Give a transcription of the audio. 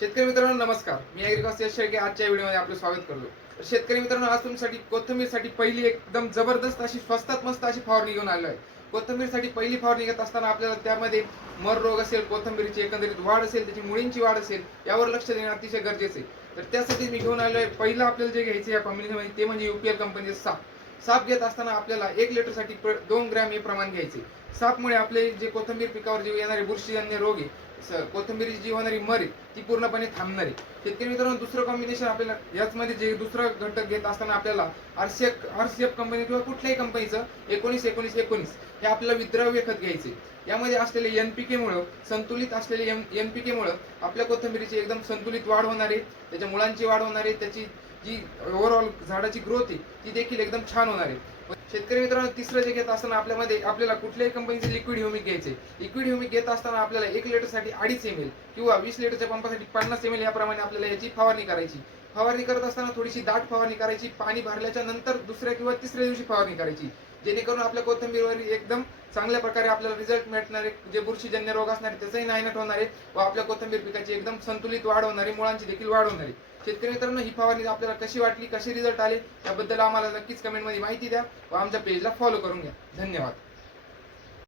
शेतकरी मित्रांनो नमस्कार. मी ॲग्रिकॉस यश शेळके आजच्या व्हिडिओमध्ये आपलं स्वागत करतो. शेतकरी मित्रांनो, आज तुमच्यासाठी कोथिंबीरसाठी पहिली एकदम जबरदस्त अशी स्वस्तात मस्त अशी फवारणी घेऊन आलो आहे. कोथिंबीरसाठी पहिली फवारणी घेत असताना आपल्याला त्यामध्ये मर रोग असेल, कोथिंबीरची एकंदरीत वाढ असेल, त्याची मुळींची वाढ असेल, यावर लक्ष देणे अतिशय गरजेचे आहे. तर त्यासाठी मी घेऊन आलो आहे, पहिलं आपल्याला जे घ्यायचं या कॉम्बिनेशनमध्ये ते म्हणजे UPL कंपनीचे साप. साप घेत असताना आपल्याला 1 लिटरसाठी 2 ग्रॅम हे प्रमाण घ्यायचे. सापमुळे आपले जे कोथिंबीर पिकावर जे येणारे बुरशीजन्य रोग आहे, कोथिंबीरीची जी होणारी मर आहे ती पूर्णपणे थांबणार आहे. शेतकरी मित्रांनो, दुसरं कॉम्बिनेशन आपल्याला याचमध्ये जे दुसरा घटक घेत असताना आपल्याला RCF कंपनी किंवा कुठल्याही कंपनीचं 19-19-19 हे आपल्याला विद्राव्य खत घ्यायचे. यामध्ये असलेले NPK मुळे, संतुलित असलेले NPK मुळे आपल्या कोथिंबीरीची एकदम संतुलित वाढ होणार आहे, त्याच्या मुळांची वाढ होणार आहे, त्याची जी ओव्हरऑल झाडाची ग्रोथ आहे ती देखील एकदम छान होणार आहे. शेतकरी मित्रांनो, तिसरं जे घेत असताना आपल्याला कुठल्याही कंपनीचे लिक्विड ह्युमिक घ्यायचे. लिक्विड ह्युमिक घेत असताना आपल्याला 1 लिटरसाठी 2.5 ml किंवा 20 लिटरच्या पंपासाठी 50 ml याप्रमाणे आपल्याला याची फवारणी करायची. फवारणी करत असताना थोडीशी दाट फवारणी करायची. पाणी भरल्याच्या नंतर दुसऱ्या किंवा तिसऱ्या दिवशी फवारणी करायची, जेणेकरून आपल्या कोथिंबीरवर एकदम चांगल्या प्रकारे आपल्याला रिझल्ट मिळणार आहे. जे बुरशीजन्य रोग असणार आहे त्याचाही नायनाट होणार आहे व आपल्या कोथिंबीर पिकाची एकदम संतुलित वाढ होणार आहे, मुळांची देखील वाढ होणार आहे. शेतकरी मित्रांनो, ही फवारणी आपल्याला कशी वाटली, कसे रिझल्ट आले, याबद्दल आम्हाला नक्कीच कमेंटमध्ये माहिती द्या व आमच्या पेजला फॉलो करून घ्या. धन्यवाद.